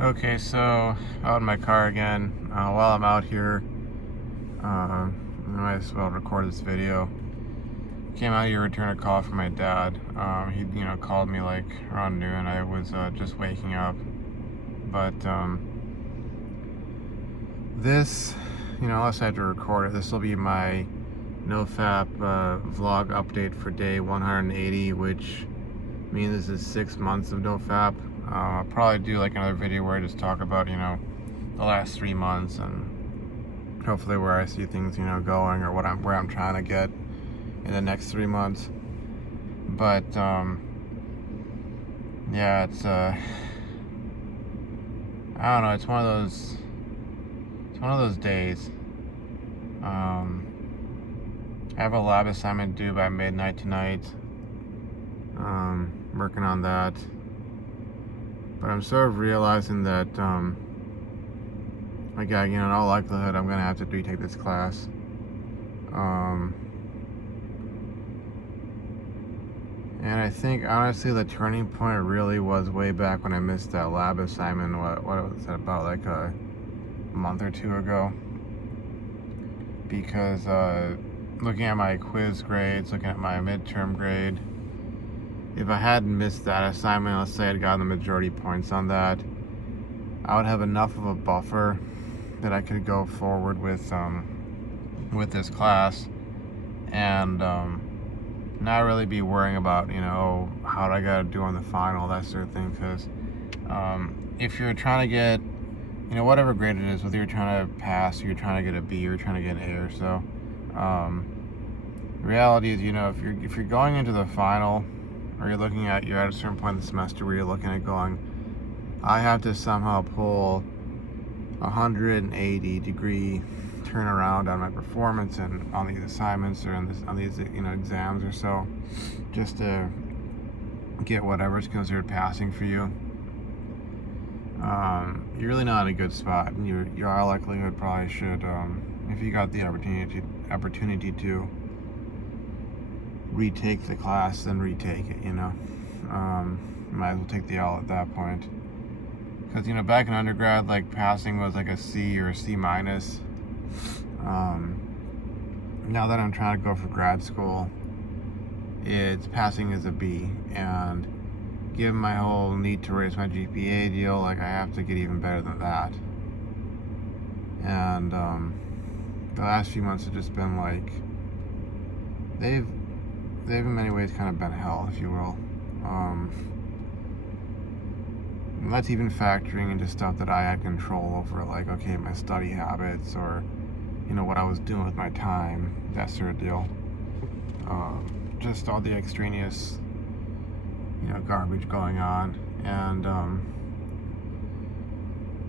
Okay, so out in my car again. While I'm out here, I might as well record this video. Came out here to return a call from my dad. He, called me like around noon. I was just waking up, but this, unless I had to record it, this will be my Nofap vlog update for day 180, which means this is 6 months of Nofap. I'll probably do like another video where I just talk about, the last 3 months and hopefully where I see things, going, or where I'm trying to get in the next 3 months. But yeah, it's I don't know, it's one of those days. I have a lab assignment due by midnight tonight. Working on that. But I'm sort of realizing that, in all likelihood, I'm going to have to retake this class. And I think, honestly, the turning point really was way back when I missed that lab assignment. What was that, about like a month or two ago? Because looking at my quiz grades, looking at my midterm grade, if I hadn't missed that assignment, let's say I'd gotten the majority points on that, I would have enough of a buffer that I could go forward with this class and not really be worrying about, how I gotta do on the final, that sort of thing. Because if you're trying to get, whatever grade it is, whether you're trying to pass or you're trying to get a B or you're trying to get an A or so, the reality is, if you're going into the final, or you're at a certain point in the semester where you're looking at going, I have to somehow pull 180-degree turnaround on my performance and on these assignments or on these exams or so, just to get whatever's considered passing for you. You're really not in a good spot, and you all likelihood probably should, if you got the opportunity to retake the class, then retake it. Might as well take the L at that point. Because back in undergrad, like, passing was like a C or a C minus. Now that I'm trying to go for grad school, passing is a B, and given my whole need to raise my GPA deal, like, I have to get even better than that. And the last few months have just been like, they've in many ways kind of been hell, if you will. And that's even factoring into stuff that I had control over, like, okay, my study habits, or what I was doing with my time, that sort of deal. Just all the extraneous garbage going on. And a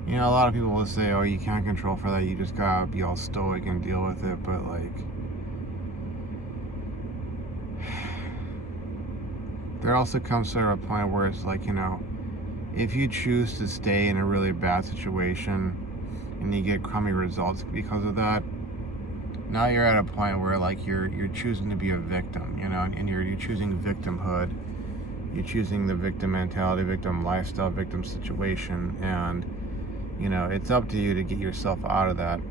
lot of people will say, oh, you can't control for that, you just gotta be all stoic and deal with it. But like, there also comes sort of a point where it's like, if you choose to stay in a really bad situation and you get crummy results because of that, now you're at a point where, like, you're choosing to be a victim, and you're choosing victimhood. You're choosing the victim mentality, victim lifestyle, victim situation, and it's up to you to get yourself out of that.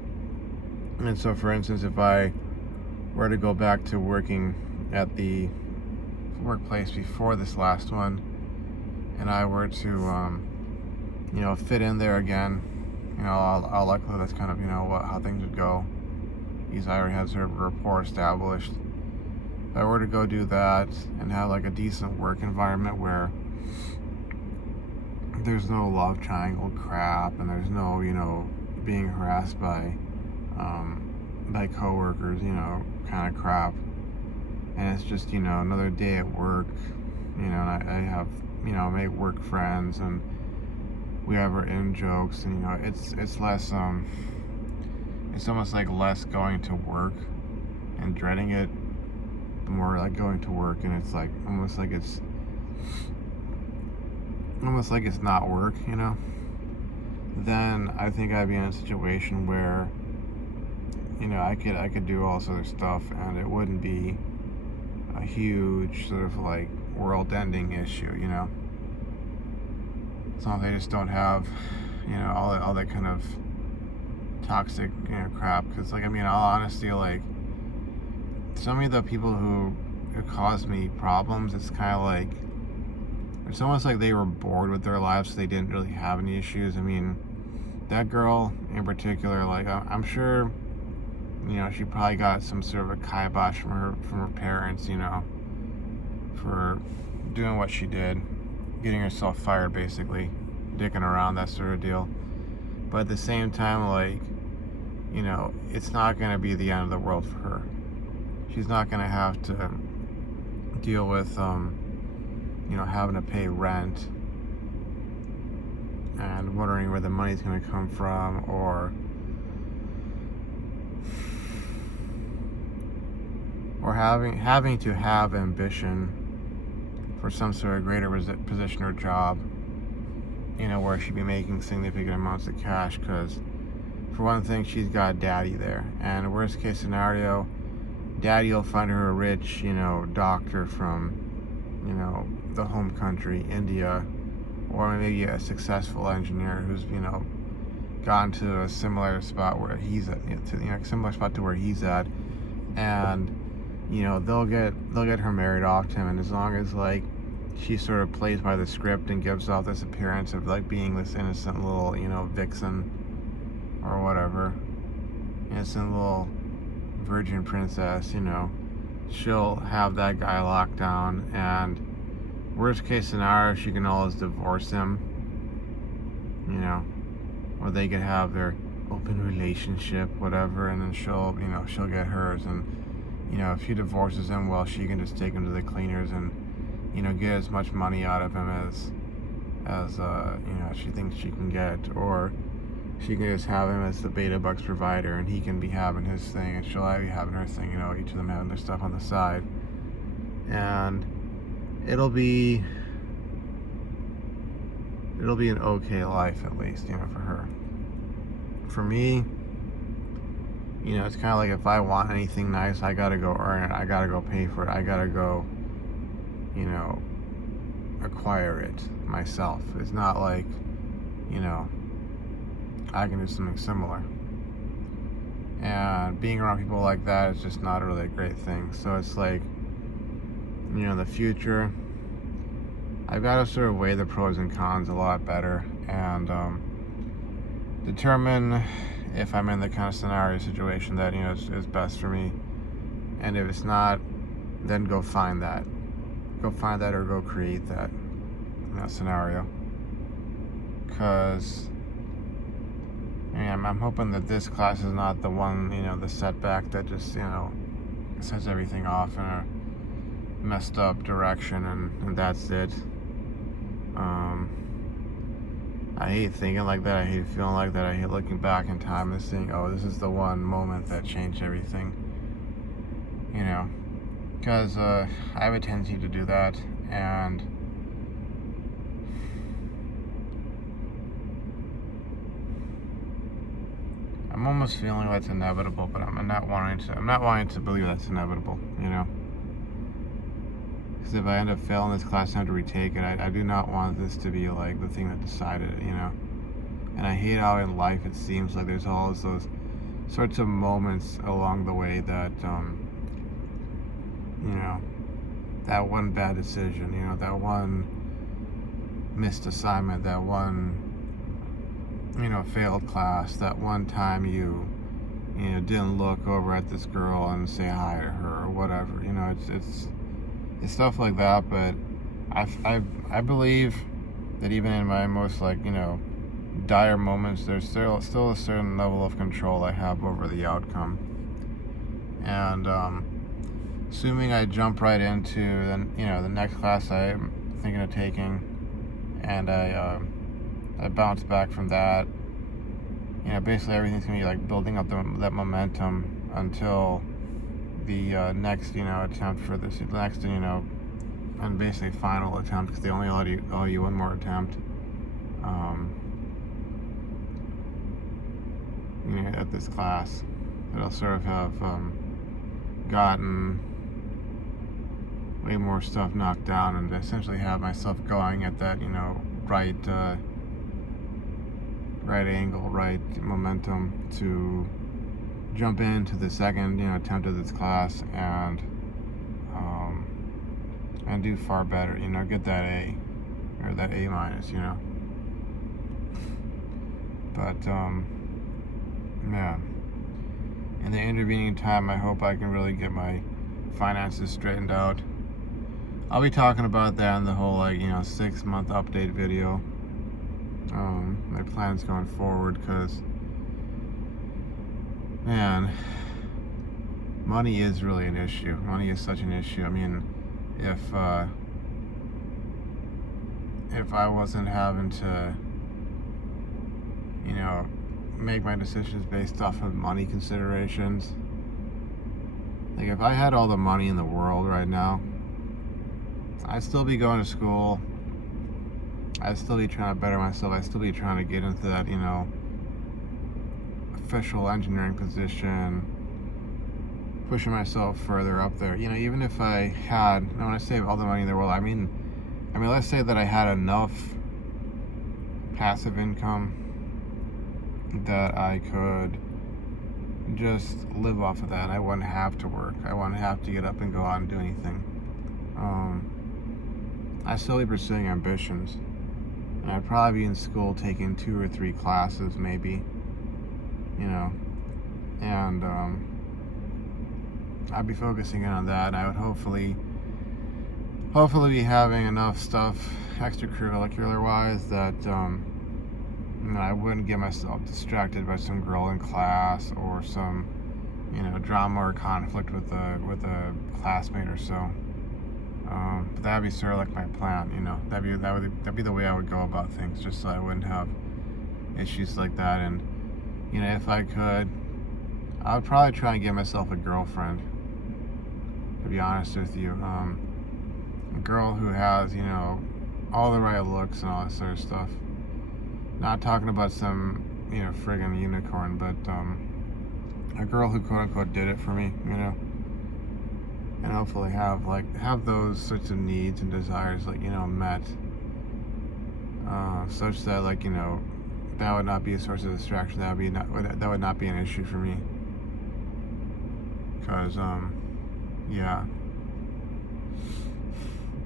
And so, for instance, if I were to go back to working at the workplace before this last one, and I were to fit in there again, I'll likely that's kind of how things would go, because I already had sort of a rapport established. If I were to go do that and have like a decent work environment where there's no love triangle crap, and there's no being harassed by coworkers, kind of crap, and it's just another day at work, and I have make work friends, and we have our in jokes, and it's less it's almost like less going to work and dreading it, the more like going to work, and it's like almost like it's not work, then I think I'd be in a situation where I could do all this other stuff and it wouldn't be a huge sort of like world-ending issue, As long as I just don't have all that kind of toxic, crap. Because, like, I mean, all honesty, like, some of the people who caused me problems, it's kind of like, it's almost like they were bored with their lives, so they didn't really have any issues. I mean, that girl in particular, like, I'm sure, she probably got some sort of a kibosh from her parents, for doing what she did, getting herself fired, basically, dicking around, that sort of deal. But at the same time, like, it's not going to be the end of the world for her. She's not going to have to deal with, having to pay rent and wondering where the money's going to come from, or having to have ambition for some sort of greater position or job, where she'd be making significant amounts of cash, because for one thing, she's got daddy there, and worst case scenario, daddy will find her a rich, doctor from, the home country, India, or maybe a successful engineer who's, gotten to a similar spot where he's at, similar spot to where he's at, and, they'll get her married off to him, and as long as, like, she sort of plays by the script and gives off this appearance of, like, being this innocent little, vixen, or whatever, innocent little virgin princess, she'll have that guy locked down, and worst case scenario, she can always divorce him, or they could have their open relationship, whatever, and then she'll get hers, and, if she divorces him, well, she can just take him to the cleaners and, get as much money out of him as she thinks she can get, or she can just have him as the beta bucks provider, and he can be having his thing, and she'll be having her thing, each of them having their stuff on the side, and it'll be an okay life, at least, for her. For me, it's kind of like, if I want anything nice, I gotta go earn it, I gotta go pay for it, I gotta go, acquire it myself. It's not like, I can do something similar. And being around people like that is just not a really great thing. So it's like, the future, I've got to sort of weigh the pros and cons a lot better, and determine if I'm in the kind of scenario situation that, is best for me. And if it's not, then go find that. Go find that, or go create that scenario. Because I'm hoping that this class is not the one, the setback that just, sets everything off in a messed up direction, and that's it. I hate thinking like that, I hate feeling like that, I hate looking back in time and saying, oh, this is the one moment that changed everything. Because I have a tendency to do that, and I'm almost feeling that's inevitable, but I'm not wanting to believe that's inevitable, Because if I end up failing this class and have to retake it, I do not want this to be like the thing that decided it, And I hate how in life it seems like there's always those sorts of moments along the way that, that one bad decision, that one missed assignment, that one, failed class, that one time you didn't look over at this girl and say hi to her, or whatever, it's stuff like that. But I believe that even in my most, like, dire moments, there's still a certain level of control I have over the outcome. And assuming I jump right into the next class I'm thinking of taking, and I bounce back from that, basically everything's gonna be like building up that momentum until the next attempt for this, the next and basically final attempt, because they only allow you one more attempt at this class. It'll sort of have gotten way more stuff knocked down, and right angle, right momentum to jump into the second, attempt of this class and do far better, get that A or that A minus, But yeah. In the intervening time, I hope I can really get my finances straightened out. I'll be talking about that in the whole 6-month update video. My plans going forward, because man, money is really an issue. Money is such an issue. I mean, if I wasn't having to, make my decisions based off of money considerations, like if I had all the money in the world right now, I'd still be going to school. I'd still be trying to better myself. I'd still be trying to get into that, official engineering position, pushing myself further up there. Even if I had, when I say all the money in the world, I mean, let's say that I had enough passive income that I could just live off of that, and I wouldn't have to work. I wouldn't have to get up and go out and do anything. I'd still be pursuing ambitions, and I'd probably be in school taking 2 or 3 classes maybe, and I'd be focusing in on that, and I would hopefully be having enough stuff extracurricular wise that I wouldn't get myself distracted by some girl in class or some drama or conflict with a classmate or so. But that'd be sort of like my plan, that'd be the way I would go about things, just so I wouldn't have issues like that. And if I could, I would probably try and get myself a girlfriend, to be honest with you. A girl who has, all the right looks and all that sort of stuff. Not talking about some, friggin' unicorn, but a girl who quote unquote did it for me, and hopefully have those sorts of needs and desires met, such that that would not be a source of distraction. That would not be an issue for me, because yeah.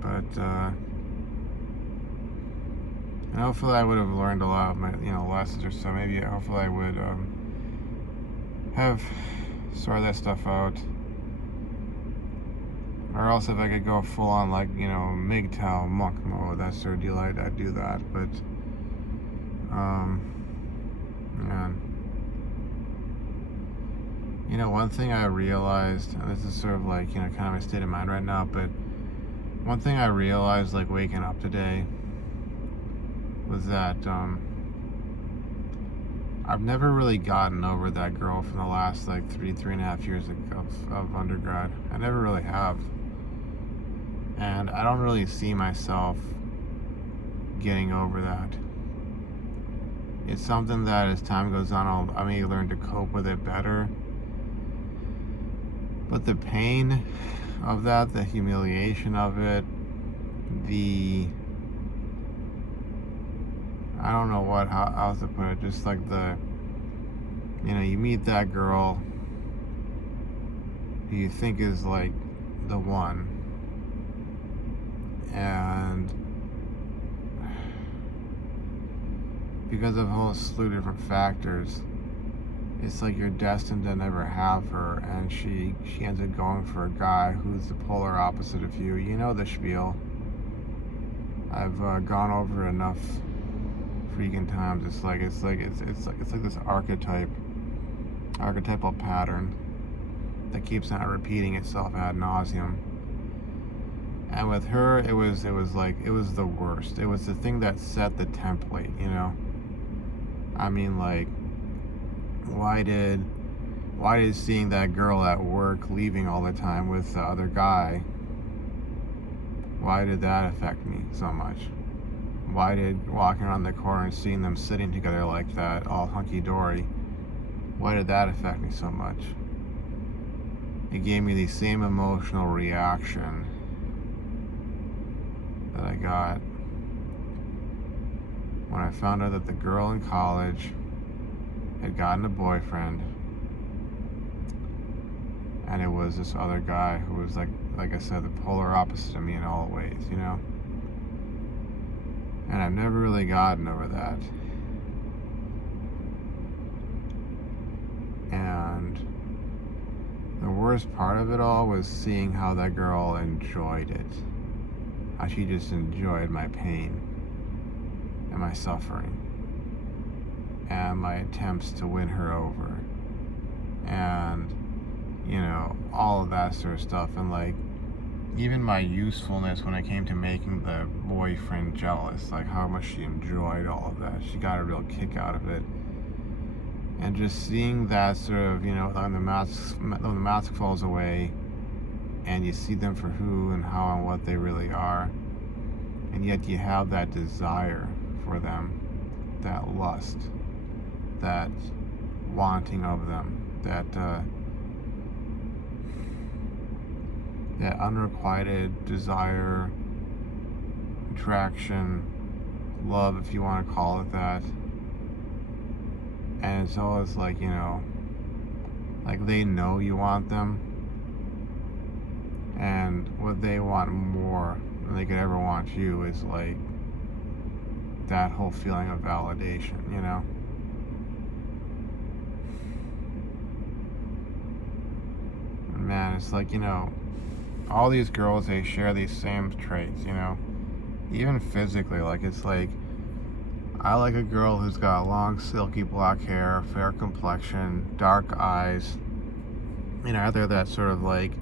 But and hopefully I would have learned a lot of my lessons or so. Hopefully I would have sorted that stuff out. Or else if I could go full on MGTOW monk mode, that sort of deal, I'd do that. But man, one thing I realized, and this is sort of kind of my state of mind right now, but one thing I realized waking up today was that I've never really gotten over that girl from the last 3.5 years of undergrad. I never really have. And I don't really see myself getting over that. It's something that as time goes on, I may learn to cope with it better. But the pain of that, the humiliation of it, I don't know how else to put it, just you meet that girl who you think is the one, and because of a whole slew of different factors, it's you're destined to never have her, and she ends up going for a guy who's the polar opposite of you. You know the spiel. I've gone over enough freaking times. It's like this archetypal pattern that keeps on repeating itself ad nauseum. And with her, it was the worst. It was the thing that set the template, I mean, why did seeing that girl at work leaving all the time with the other guy, why did that affect me so much? Why did walking around the corner and seeing them sitting together like that, all hunky-dory, why did that affect me so much? It gave me the same emotional reaction that I got when I found out that the girl in college had gotten a boyfriend, and it was this other guy who was like I said, the polar opposite of me in all ways, you know? And I've never really gotten over that. And the worst part of it all was seeing how that girl enjoyed it. How she just enjoyed my pain and my suffering and my attempts to win her over. And, you know, all of that sort of stuff. And like, even my usefulness when it came to making the boyfriend jealous, like how much she enjoyed all of that. She got a real kick out of it. And just seeing that sort of, you know, when the mask falls away and you see them for who and how and what they really are, and yet you have that desire for them, that lust, that wanting of them, that unrequited desire, attraction, love, if you want to call it that. And it's always like, you know, like they know you want them, and what they want more than they could ever want you is like that whole feeling of validation, you know? And man, it's like, you know, all these girls, they share these same traits, you know? Even physically, like it's like, I like a girl who's got long, silky black hair, fair complexion, dark eyes, you know, either that sort of like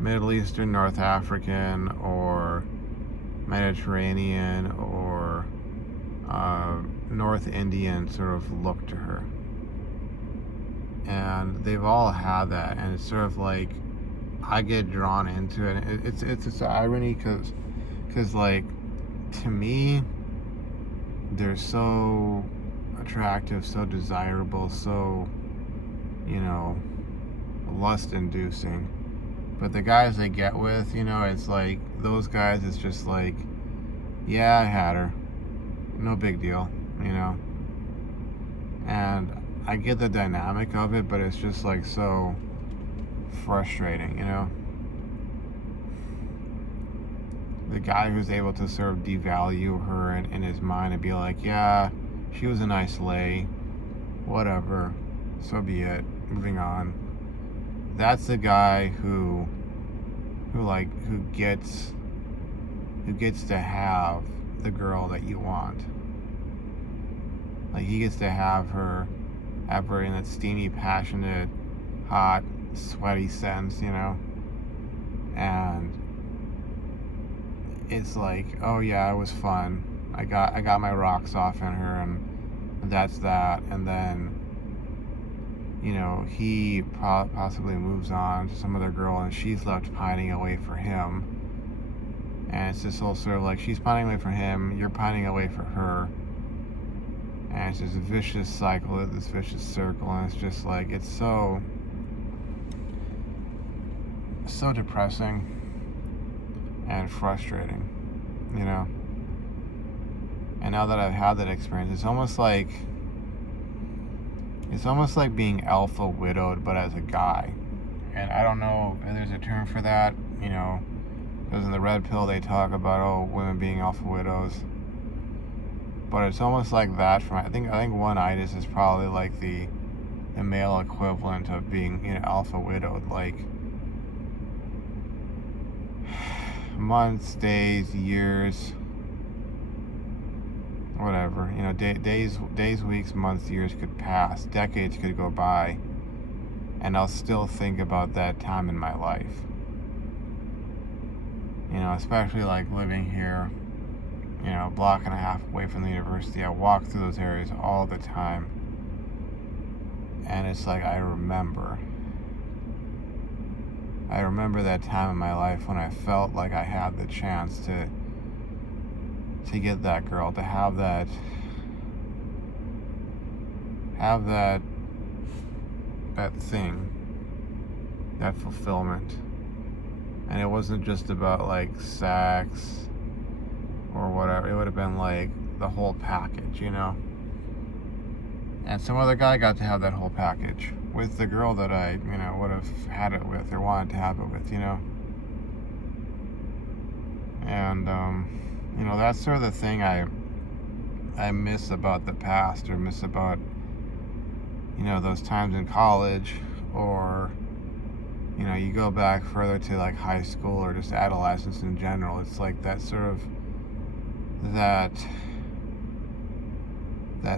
Middle Eastern, North African, or Mediterranean, or North Indian sort of look to her. And they've all had that, and it's sort of like, I get drawn into it. It's an irony, because like, to me, they're so attractive, so desirable, so, you know, lust-inducing. But the guys they get with, you know, it's like, those guys, it's just like, yeah, I had her. No big deal, you know? And I get the dynamic of it, but it's just like so frustrating, you know? The guy who's able to sort of devalue her in his mind and be like, yeah, she was a nice lay, whatever, so be it, moving on. That's the guy who gets to have the girl that you want. Like, he gets to have her in that steamy, passionate, hot, sweaty sense, you know? And it's like, oh yeah, it was fun. I got my rocks off in her, and that's that. And then, you know, he possibly moves on to some other girl, and she's left pining away for him. And it's this whole sort of like, she's pining away for him, you're pining away for her. And it's this vicious cycle, this vicious circle, and it's just like, it's so depressing and frustrating, you know? And now that I've had that experience, it's almost like being alpha widowed, but as a guy. And I don't know if there's a term for that, you know, because in the Red Pill they talk about, oh, women being alpha widows. But it's almost like that for I think one-itis is probably like the male equivalent of being, you know, alpha widowed. Like, months, days, years, whatever, you know, days, weeks, months, years could pass, decades could go by, and I'll still think about that time in my life. You know, especially like living here, you know, a block and a half away from the university. I walk through those areas all the time, and it's like I remember that time in my life when I felt like I had the chance to get that girl, to have that thing, that fulfillment. And it wasn't just about like sex or whatever. It would have been like the whole package, you know. And some other guy got to have that whole package with the girl that I, you know, would have had it with or wanted to have it with, you know. And you know, that's sort of the thing I miss about the past, or miss about, you know, those times in college, or, you know, you go back further to like high school or just adolescence in general. It's like that sort of that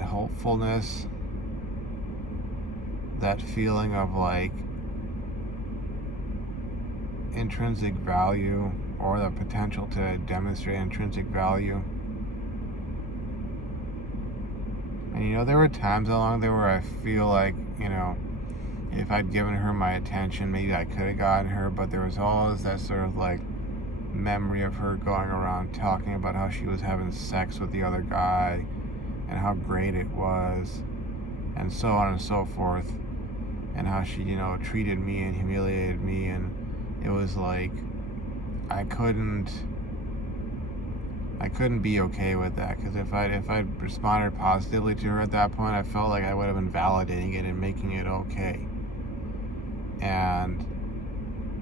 hopefulness, that feeling of like intrinsic value, or the potential to demonstrate intrinsic value. And you know, there were times along there where I feel like, you know, if I'd given her my attention, maybe I could have gotten her, but there was always that sort of like memory of her going around talking about how she was having sex with the other guy and how great it was, and so on and so forth, and how she, you know, treated me and humiliated me. And it was like I couldn't be okay with that, because if I'd responded positively to her at that point, I felt like I would have been validating it and making it okay. And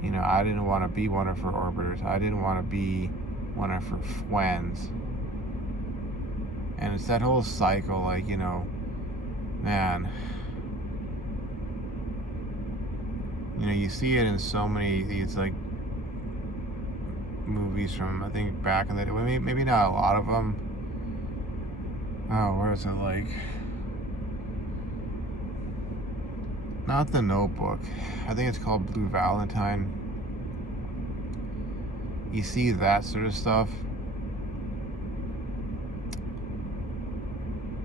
you know, I didn't want to be one of her orbiters. I didn't want to be one of her friends. And it's that whole cycle, like, you know, man, you know, you see it in so many these like movies from, I think, back in the day. Maybe not a lot of them. Oh, where is it? Like, not The Notebook. I think it's called Blue Valentine. You see that sort of stuff.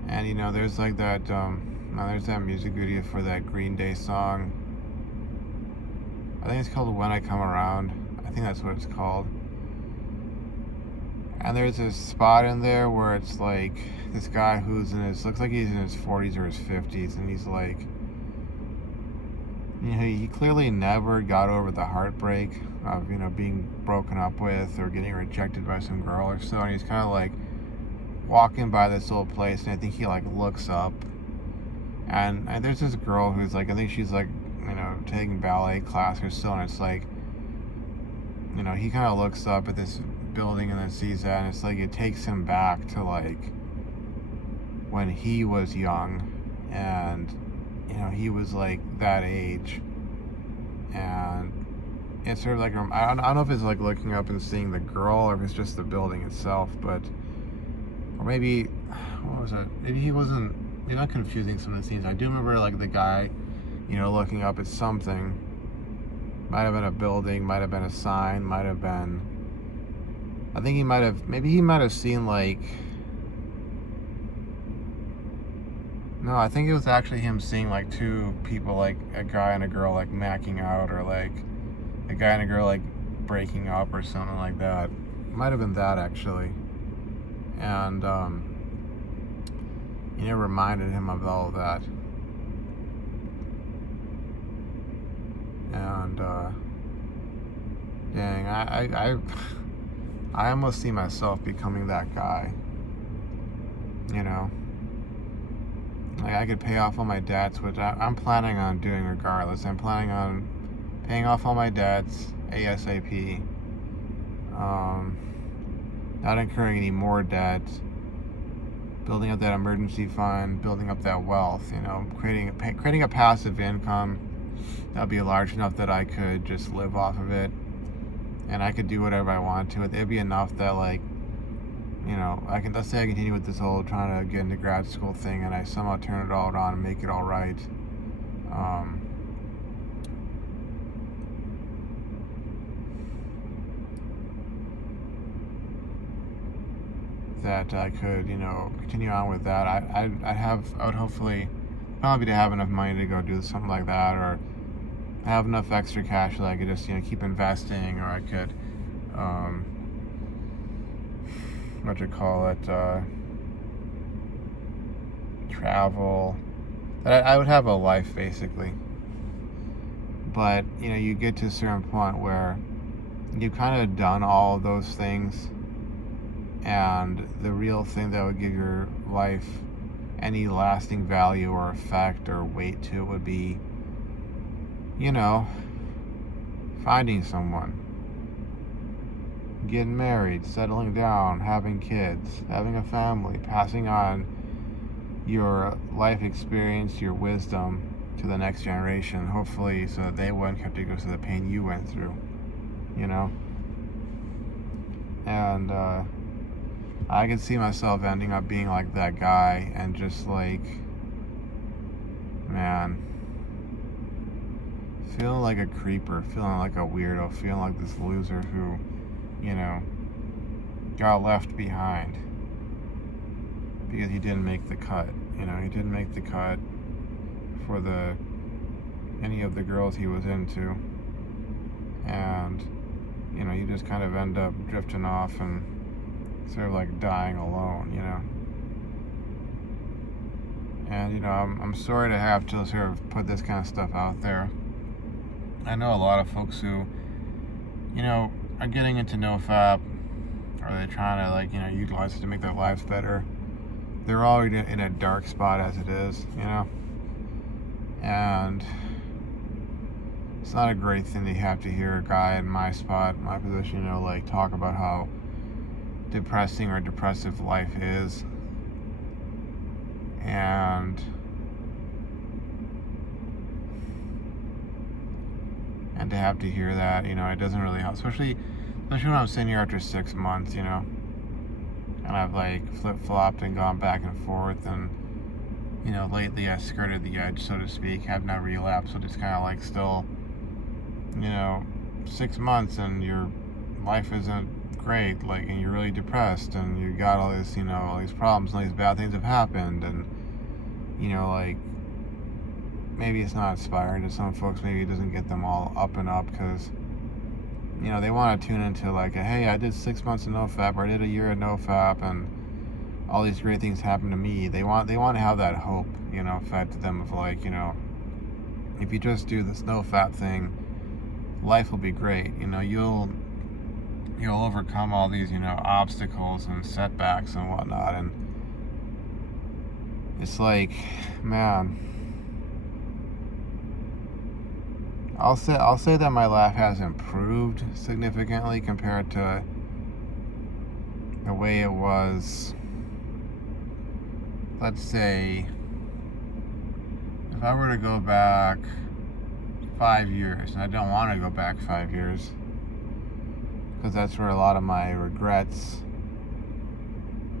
And you know, there's like that, there's that music video for that Green Day song. I think it's called When I Come Around. I think that's what it's called. And there's this spot in there where it's like this guy who's looks like he's in his 40s or his 50s, and he's like, you know, he clearly never got over the heartbreak of, you know, being broken up with or getting rejected by some girl or so, and he's kind of like walking by this old place, and I think he like looks up, and there's this girl who's like, I think she's like, you know, taking ballet class or so, and it's like, you know, he kind of looks up at this building and then sees that, and it's like it takes him back to like when he was young, and you know, he was like that age. And it's sort of like, I don't know if it's like looking up and seeing the girl, or if it's just the building itself, but, or maybe, what was it? Maybe he wasn't, you're not confusing some of the scenes. I do remember like the guy, you know, looking up at something. Might have been a building, might have been a sign, might have been, I think maybe he might have seen like, no, I think it was actually him seeing like two people, like a guy and a girl like macking out, or like a guy and a girl like breaking up or something like that. Might have been that actually. And you know, reminded him of all of that. And dang, I almost see myself becoming that guy. You know, like I could pay off all my debts, which I'm planning on doing regardless. I'm planning on paying off all my debts ASAP. Not incurring any more debt. Building up that emergency fund, building up that wealth. You know, creating a passive income that'll be large enough that I could just live off of it, and I could do whatever I want to. It'd be enough that, like, you know, let's say I continue with this whole trying to get into grad school thing, and I somehow turn it all around and make it all right. That I could, you know, continue on with that. I would hopefully probably to have enough money to go do something like that, or have enough extra cash that I could just, you know, keep investing, or I could, what you call it, travel. I would have a life basically. But you know, you get to a certain point where you've kind of done all of those things, And the real thing that would give your life any lasting value or effect or weight to it would be, finding someone, getting married, settling down, having kids, having a family, passing on your life experience, your wisdom to the next generation, hopefully so that they wouldn't have to go through the pain you went through, And I could see myself ending up being like that guy and just like, man, feeling like a creeper, feeling like a weirdo, feeling like this loser who, got left behind because he didn't make the cut. He didn't make the cut for any of the girls he was into. And, you just kind of end up drifting off and sort of like dying alone, And, I'm sorry to have to sort of put this kind of stuff out there. I know a lot of folks who, are getting into Nofap, or they're trying to, utilize it to make their lives better. They're already in a dark spot as it is, And it's not a great thing to have to hear a guy in my spot, my position, talk about how depressing or depressive life is. And to have to hear that, it doesn't really help, especially when I'm sitting here after 6 months, and I've flip-flopped and gone back and forth, and lately I skirted the edge, so to speak, have not relapsed, so just kind of still, 6 months and your life isn't great, and you're really depressed, and you got all this, all these problems, and all these bad things have happened, and maybe it's not inspiring to some folks. Maybe it doesn't get them all up and up because, they want to tune into hey, I did 6 months of Nofap, or I did a year of Nofap, and all these great things happened to me. They want to have that hope, fed to them of if you just do this Nofap thing, life will be great. You'll overcome all these, obstacles and setbacks and whatnot, and it's man. I'll say that my life has improved significantly compared to the way it was. Let's say if I were to go back 5 years, and I don't want to go back 5 years because that's where a lot of my regrets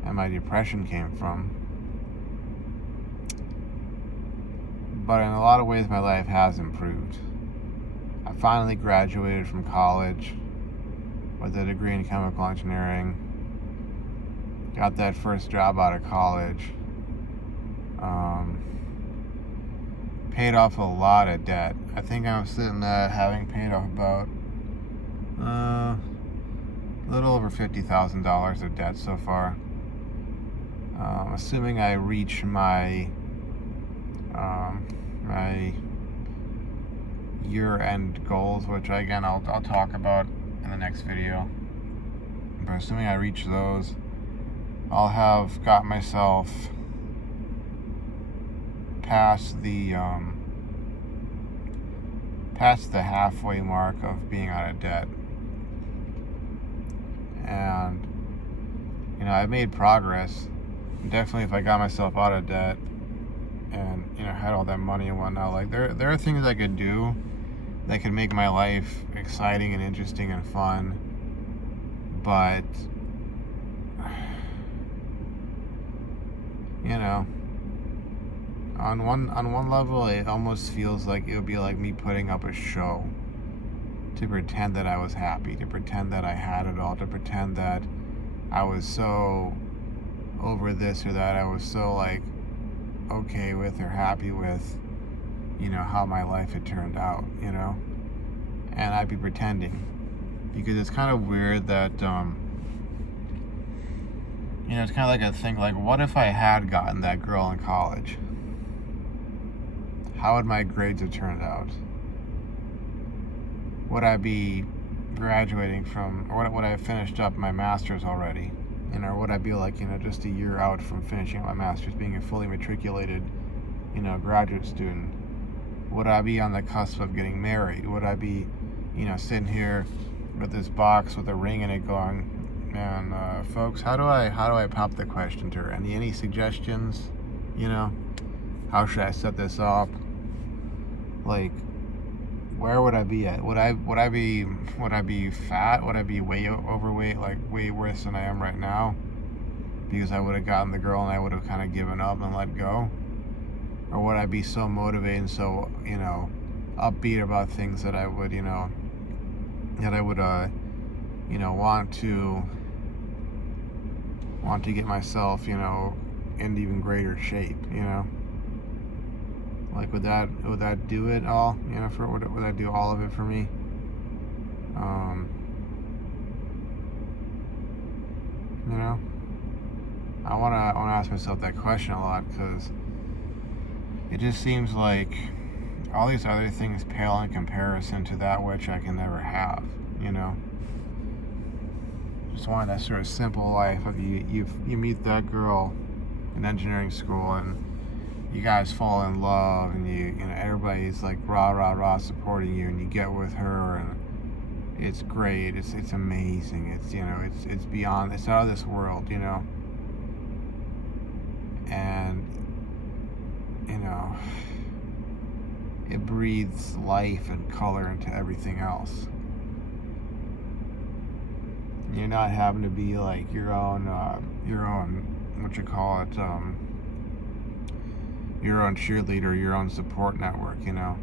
and my depression came from. But in a lot of ways, my life has improved. I finally graduated from college with a degree in chemical engineering. Got that first job out of college. Paid off a lot of debt. I think I was sitting at having paid off about a little over $50,000 of debt so far. Assuming I reach my year-end goals, which again I'll talk about in the next video. But assuming I reach those, I'll have got myself past the halfway mark of being out of debt. And I've made progress. Definitely, if I got myself out of debt and had all that money and whatnot, there are things I could do that could make my life exciting and interesting and fun. But on one level, it almost feels like it would be like me putting up a show to pretend that I was happy, to pretend that I had it all, to pretend that I was so over this or that, I was so okay with or happy with how my life had turned out, and I'd be pretending, because it's kind of weird that it's kind of like a thing, what if I had gotten that girl in college? How would my grades have turned out? Would I be graduating from, or would I have finished up my master's already? You know, would I be like, you know, just a year out from finishing my master's, being a fully matriculated, you know, graduate student? Would I be on the cusp of getting married? Would I be, you know, sitting here with this box with a ring in it going, man, folks, how do I pop the question to her? Any suggestions? You know, how should I set this up? Like, where would I be at? Would I be fat? Would I be way overweight, like way worse than I am right now? Because I would have gotten the girl and I would have kind of given up and let go? Or would I be so motivated and so, you know, upbeat about things that I would, you know, you know, want to get myself, you know, in even greater shape, you know? Like, would that do it all? You know, would that do all of it for me? You know, I wanna ask myself that question a lot, because it just seems like all these other things pale in comparison to that which I can never have. You know, just wanting that sort of simple life of you meet that girl in engineering school and you guys fall in love, and you know, everybody's like rah supporting you, and you get with her, and it's great, it's amazing, it's, you know, it's beyond, it's out of this world, you know. And, you know, it breathes life and color into everything else. You're not having to be like your own what you call it, your own cheerleader, your own support network, you know.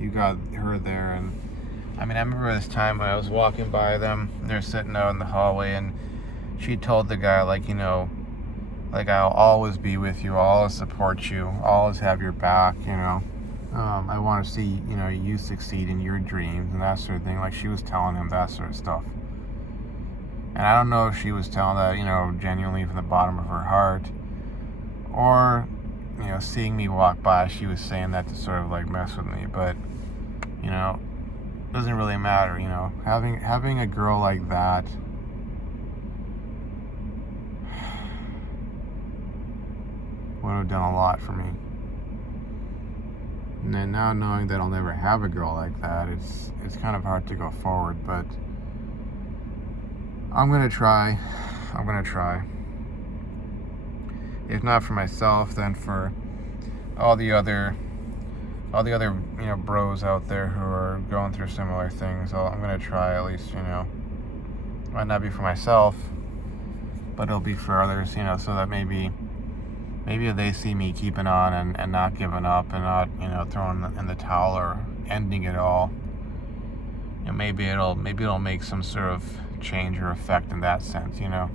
You got her there. And I mean, I remember this time when I was walking by them, they're sitting out in the hallway, and she told the guy, like, you know, like, I'll always be with you, I'll always support you, I'll always have your back, you know. I want to see, you know, you succeed in your dreams and that sort of thing. Like, she was telling him that sort of stuff. And I don't know if she was telling that, you know, genuinely from the bottom of her heart, or, you know, seeing me walk by, she was saying that to sort of like mess with me. But, you know, it doesn't really matter, you know. Having a girl like that would have done a lot for me. And then now, knowing that I'll never have a girl like that, it's kind of hard to go forward. But I'm gonna try. If not for myself, then for all the other, you know, bros out there who are going through similar things. I'm gonna try, at least, you know. Might not be for myself, but it'll be for others, you know, so that maybe if they see me keeping on and not giving up and not, you know, throwing in the towel or ending it all, you know, maybe it'll make some sort of change or effect in that sense, you know.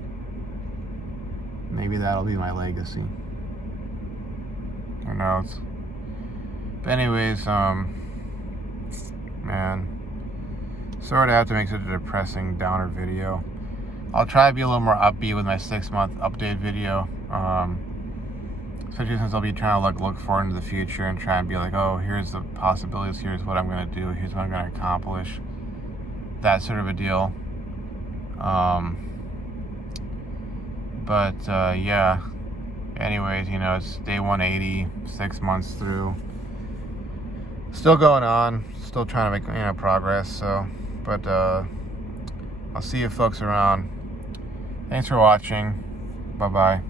Maybe that'll be my legacy. Who knows? But anyways, man, sorry to have to make such a depressing downer video. I'll try to be a little more upbeat with my 6-month update video. Especially since I'll be trying to look forward into the future and try and be like, oh, here's the possibilities, here's what I'm going to do, here's what I'm going to accomplish. That sort of a deal. Yeah. Anyways, you know, it's day 180, 6 months through. Still going on, still trying to make, you know, progress. So, but I'll see you folks around. Thanks for watching. Bye-bye.